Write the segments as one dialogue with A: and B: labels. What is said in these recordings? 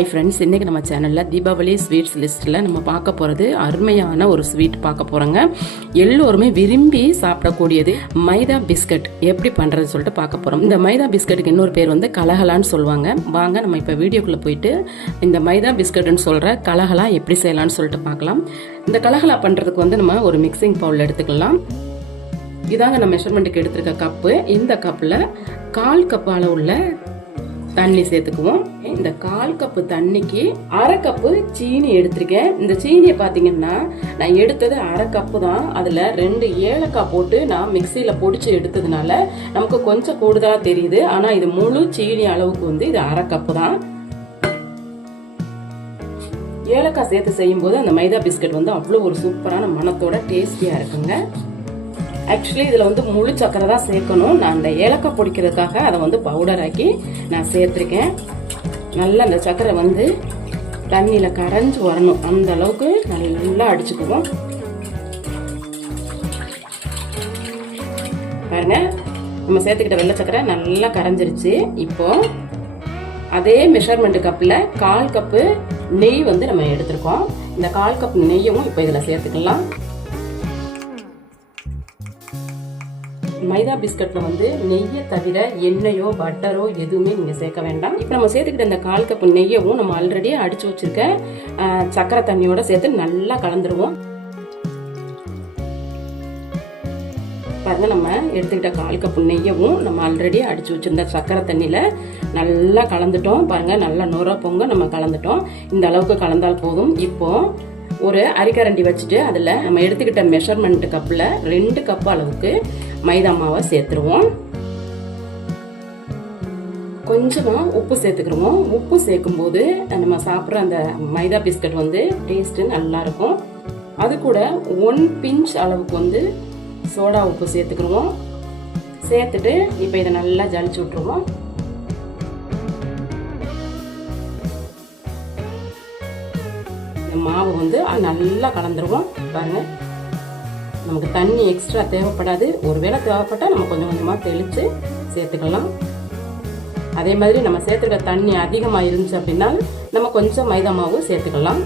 A: Hi friends இன்றைக்கி நம்ம சேனலில் தீபாவளி ஸ்வீட்ஸ் லிஸ்ட்டில் நம்ம பார்க்க போகிறது அருமையான ஒரு ஸ்வீட் பார்க்க போகிறோங்க எல்லோருமே விரும்பி சாப்பிடக்கூடியது மைதா பிஸ்கட். எப்படி பண்ணுறது சொல்லிட்டு பார்க்க போகிறோம் இந்த மைதா பிஸ்கட்டுக்கு இன்னொரு பேர் வந்து கலகலான்னு சொல்லுவாங்க. வாங்க நம்ம இப்போ வீடியோக்குள்ளே போயிட்டு இந்த மைதா பிஸ்கட்னு சொல்கிற கலகலா எப்படி செய்யலாம்னு சொல்லிட்டு பார்க்கலாம். இந்த கலகலா பண்ணுறதுக்கு வந்து நம்ம ஒரு மிக்சிங் பவுல் எடுத்துக்கலாம். இதாங்க நான் மெஷர்மெண்ட்டுக்கு எடுத்திருக்க கப்பு இந்த கப்பில் கால் கப் அளவுள்ள தண்ணி சேர்த்துக்குவோம். இந்த கால் கப்பு தண்ணிக்கு அரை கப்பு சீனி எடுத்திருக்கேன். இந்த சீனியை பார்த்தீங்கன்னா நான் எடுத்தது அரை கப்பு தான். அதில் ரெண்டு ஏலக்காய் போட்டு நான் மிக்சியில் பொடிச்சு எடுத்ததுனால நமக்கு கொஞ்சம் கூடுதலாக தெரியுது. ஆனால் இது முழு சீனி அளவுக்கு வந்து இது அரை கப்பு தான். ஏலக்காய் சேர்த்து செய்யும்போது அந்த மைதா பிஸ்கட் வந்து அவ்வளோ ஒரு சூப்பரான மனத்தோட டேஸ்டியாக இருக்குங்க. ஆக்சுவலி இதில் வந்து முழு சக்கரை தான் சேர்க்கணும். நான் அந்த ஏலக்காய் பொடிக்கிறதுக்காக அதை வந்து பவுடர் ஆக்கி நான் சேர்த்துருக்கேன். நல்லா அந்த சக்கரை வந்து தண்ணியில் கரைஞ்சி வரணும். அந்த அளவுக்கு நல்லா அடிச்சுக்குவோம் பாருங்க நம்ம சேர்த்துக்கிட்ட வெள்ளை சக்கரை நல்லா கரைஞ்சிருச்சு. இப்போ அதே மெஷர்மெண்ட் கப்பில் கால் கப்பு நெய் வந்து நம்ம எடுத்திருக்கோம். இந்த கால் கப் நெய்யும் இப்போ இதில் சேர்த்துக்கலாம். மைதா பிஸ்கட்டில் வந்து நெய்யை தவிர எண்ணெயோ பட்டரோ எதுவுமே நீங்கள் சேர்க்க வேண்டாம். இப்போ நம்ம சேர்த்துக்கிட்ட இந்த கால் கப்பு நெய்யவும் நம்ம ஆல்ரெடி அடிச்சு வச்சுருக்க சக்கரை தண்ணியோட சேர்த்து நல்லா கலந்துருவோம். பாருங்க நம்ம எடுத்துக்கிட்ட கால் கப்பு நெய்யவும் நம்ம ஆல்ரெடி அடிச்சு வச்சிருந்த சக்கரை தண்ணியில் நல்லா கலந்துட்டோம். பாருங்கள் நல்லா நுர பொங்க நம்ம கலந்துட்டோம். இந்த அளவுக்கு கலந்தால் போதும். இப்போது ஒரு அரிக்கரண்டி வச்சுட்டு அதில் நம்ம எடுத்துக்கிட்ட மெஷர்மெண்ட் கப்பில் ரெண்டு கப் அளவுக்கு மைதா மாவை சேர்த்துருவோம். கொஞ்சமாக உப்பு சேர்த்துக்கிறோம் உப்பு சேர்க்கும்போது நம்ம சாப்பிட்ற அந்த மைதா பிஸ்கட் வந்து டேஸ்ட்டு நல்லாயிருக்கும். அது கூட ஒன் பிஞ்ச் அளவுக்கு வந்து சோடா உப்பு சேர்த்துக்கிடுவோம் சேர்த்துட்டு இப்போ இதை நல்லா ஜலிச்சு விட்ருவோம் மாவு வந்து நல்லா கலந்துருவோம். பாருங்க. நமக்கு தண்ணி எக்ஸ்ட்ரா தேவைப்படாது. ஒருவேளை தேவைப்பட்டால் நம்ம கொஞ்சம் கொஞ்சமாக தெளித்து சேர்த்துக்கலாம். அதே மாதிரி நம்ம சேர்த்துருக்க தண்ணி அதிகமாக இருந்துச்சு அப்படின்னா நம்ம கொஞ்சம் மைதா மாவு சேர்த்துக்கலாம்.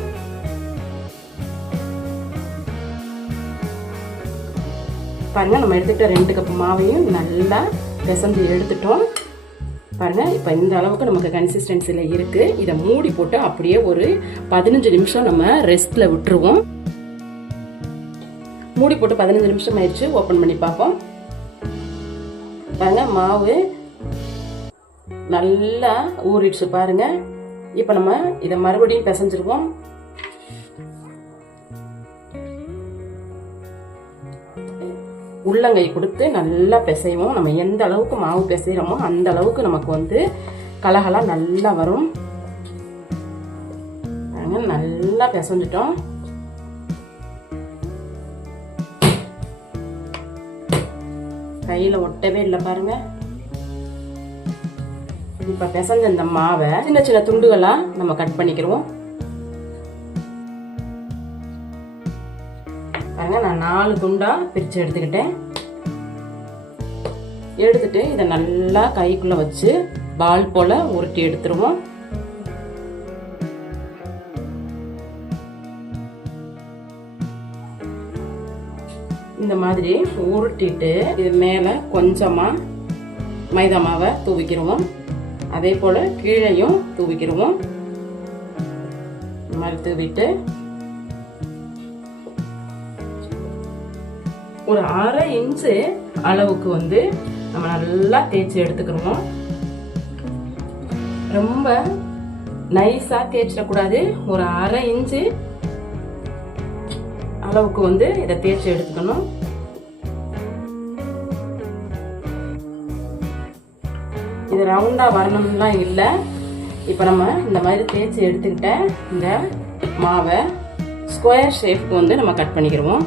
A: பாருங்கள் நம்ம எடுத்துக்கிட்ட ரெண்டு கப் மாவையும் நல்லா பிசைஞ்சு எடுத்துட்டோம். பாருங்கள் இப்போ இந்த அளவுக்கு நமக்கு கன்சிஸ்டன்சியில் இருக்குது இதை மூடி போட்டு அப்படியே ஒரு பதினஞ்சு நிமிஷம் நம்ம ரெஸ்ட்டில் விட்டுருவோம். மூடி போட்டு பதினஞ்சு நிமிஷம் ஆயிடுச்சு. ஓப்பன் பண்ணி பார்ப்போம். பாருங்க மாவு நல்லா ஊறிடுச்சு பாருங்க. இப்போ நம்ம இதை மறுபடியும் பிசைஞ்சிருவோம். உள்ளங்கை கொடுத்து நல்லா பிசைவோம். நம்ம எந்த அளவுக்கு மாவு பிசைகிறோமோ அந்த அளவுக்கு நமக்கு வந்து கலகலாம் நல்லா வரும். நல்லா பிசைஞ்சிட்டோம். கையில் ஒட்டவே இல்லை பாருங்க. இப்போ பிசைஞ்ச இந்த மாவை சின்ன சின்ன துண்டுகளாக நம்ம கட் பண்ணிக்கிறோம் பாருங்க நான் நாலு துண்டா பிரித்து எடுத்துக்கிட்டேன். எடுத்துட்டு இதை நல்லா கைக்குள்ள வச்சு பால் போல உருட்டி எடுத்துருவோம். இந்த மாதிரி உருட்டிட்டு இது மேலே கொஞ்சமாக மைதா மாவை தூவிக்கிடுவோம் அதே போல் கீழையும் தூவிக்கிடுவோம் இந்த மாதிரி தூவிட்டு ஒரு அரை இன்ச்சு அளவுக்கு வந்து நம்ம நல்லா தேய்ச்சி எடுத்துக்கணும். ரொம்ப நைஸாக தேய்ச்சிடக்கூடாது. ஒரு அரை இன்ச்சு அளவுக்கு வந்து இதை தேய்ச்சி எடுத்துக்கணும். இது ரவுண்டாக வரணும்லாம் இல்லை. இப்போ நம்ம இந்த மாதிரி தேய்ச்சி எடுத்துக்கிட்ட இந்த மாவை ஸ்கொயர் ஷேப்க்கு வந்து நம்ம கட் பண்ணிக்கிடுவோம்.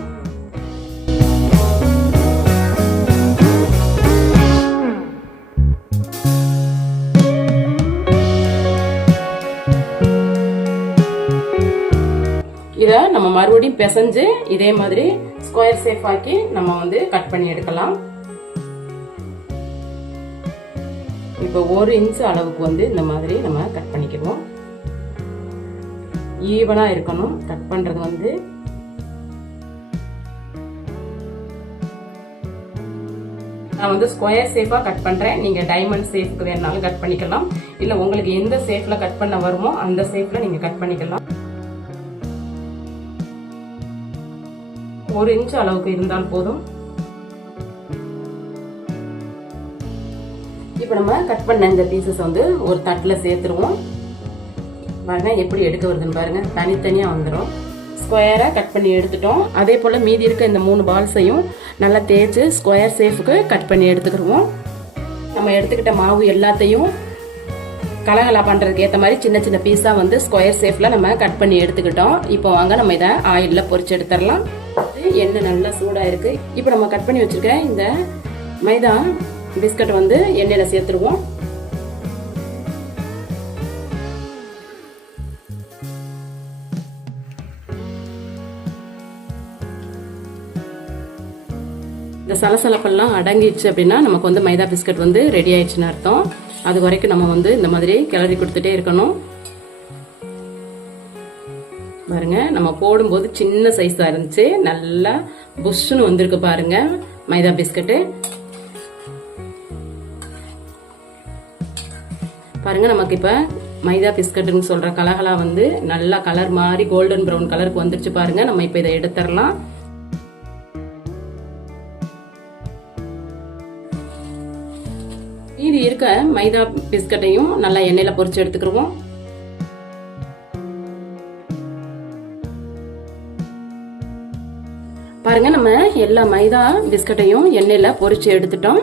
A: இதை நம்ம மறுபடியும் பிசைஞ்சு இதே மாதிரி ஸ்கொயர் சேஃப் ஆக்கி நம்ம வந்து கட் பண்ணி எடுக்கலாம். இப்போ ஒரு இன்ச் அளவுக்கு வந்து இந்த மாதிரி நம்ம கட் பண்ணிக்குவோம் ஈவனாக இருக்கணும். கட் பண்ணுறது வந்து நான் வந்து ஸ்கொயர் ஷேஃபாக கட் பண்ணுறேன் நீங்கள் டைமண்ட் ஷேப்புக்கு வேணாலும் கட் பண்ணிக்கலாம். இல்லை உங்களுக்கு எந்த ஷேஃபில் கட் பண்ண வருமோ அந்த ஷேஃபில் நீங்கள் கட் பண்ணிக்கலாம். ஒரு இன்ச் அளவுக்கு இருந்தால் போதும். இப்போ நம்ம கட் பண்ண இந்த பீசஸ் வந்து ஒரு தட்டில் சேர்த்துருவோம். பாருங்க எப்படி எடுக்க வருதுன்னு பாருங்க. தனித்தனியாக வந்துடும் ஸ்கொயராக கட் பண்ணி எடுத்துட்டோம். அதே போல் மீதி இருக்க இந்த மூணு பால்ஸையும் நல்லா தேய்ச்சி ஸ்கொயர் சேஃபுக்கு கட் பண்ணி எடுத்துக்கிடுவோம். நம்ம எடுத்துக்கிட்ட மாவு எல்லாத்தையும் கலகலா பண்ணுறதுக்கு ஏற்ற மாதிரி சின்ன சின்ன பீஸாக வந்து ஸ்கொயர் ஷேப்பில் நம்ம கட் பண்ணி எடுத்துக்கிட்டோம். இப்போ வாங்க நம்ம இதை ஆயிலில் பொறிச்சு எடுத்துடலாம். எண்ணெய் நல்லா சூடாக இருக்குது இப்போ நம்ம கட் பண்ணி வச்சுருக்க இந்த மைதா பிஸ்கட் வந்து எண்ணெயில் சேர்த்துருவோம். இந்த சலசலப்பெல்லாம் அடங்கிடுச்சு அப்படின்னா நமக்கு வந்து மைதா பிஸ்கட் வந்து ரெடி ஆயிடுச்சுன்னு அர்த்தம். அது வரைக்கும் நம்ம வந்து இந்த மாதிரி கிளறி கொடுத்துட்டே இருக்கணும். பாருங்க நம்ம போடும்போது சின்ன சைஸாக இருந்துச்சு. நல்லா புஷ்ஷுன்னு வந்திருக்கு பாருங்க. மைதா பிஸ்கட்டு. பாருங்க நமக்கு இப்போ மைதா பிஸ்கட்டுன்னு சொல்கிற கலகலா வந்து நல்லா கலர் மாதிரி கோல்டன் ப்ரௌன் கலருக்கு வந்துருச்சு பாருங்க. நம்ம இப்போ இதை எடுத்துடலாம். மீதி இருக்க மைதா பிஸ்கட்டையும் நல்லா எண்ணெயில் பொறிச்சு எடுத்துக்கிடுவோம். பாருங்க நம்ம எல்லா மைதா பிஸ்கட்டையும் எண்ணெயில் பொறிச்சு எடுத்துட்டோம்.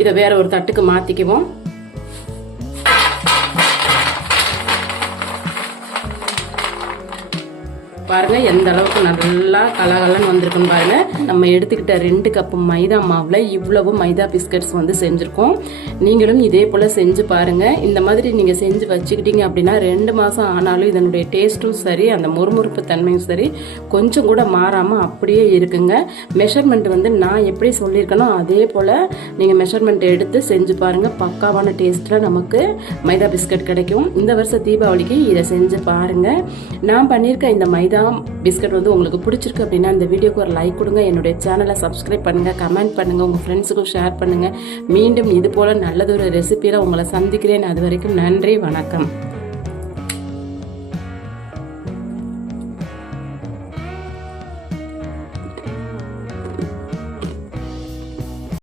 A: இதை வேற ஒரு தட்டுக்கு மாத்திக்குவோம். பாருங்க எந்த அளவுக்கு நல்லா கலகலன்னு வந்திருக்குன்னு பாருங்க. நம்ம எடுத்துக்கிட்ட ரெண்டு கப்பு மைதா மாவுல இவ்வளவு மைதா பிஸ்கட்ஸ் வந்து செஞ்சிருக்கோம். நீங்களும் இதே போல செஞ்சு பாருங்க. இந்த மாதிரி நீங்க செஞ்சு வச்சுக்கிட்டீங்க அப்படின்னா ரெண்டு மாசம் ஆனாலும் இதனுடைய டேஸ்ட்டும் சரி அந்த முறுமுறுப்பு தன்மையும் சரி கொஞ்சம் கூட மாறாம அப்படியே இருக்குங்க. மெஷர்மெண்ட் வந்து நான் எப்படி சொல்லியிருக்கேனோ அதே போல நீங்க மெஷர்மெண்ட் எடுத்து செஞ்சு பாருங்க. பக்காவான டேஸ்ட்ல நமக்கு மைதா பிஸ்கட் கிடைக்கும். இந்த வருஷம் தீபாவளிக்கு இதை செஞ்சு பாருங்க. நான் பண்ணியிருக்க இந்த மைதா பிஸ்கட் வந்து உங்களுக்கு பிடிச்சிருக்கு அப்படின்னா இந்த வீடியோக்கு ஒரு லைக் கொடுங்க. என்னுடைய சேனலை சப்ஸ்கிரைப் பண்ணுங்க கமெண்ட் பண்ணுங்கள் உங்கள் ஃப்ரெண்ட்ஸுக்கும் ஷேர் பண்ணுங்கள் மீண்டும் இது போல் நல்லதொரு ரெசிபியில உங்களை சந்திக்கிறேன். அது வரைக்கும் நன்றி வணக்கம்.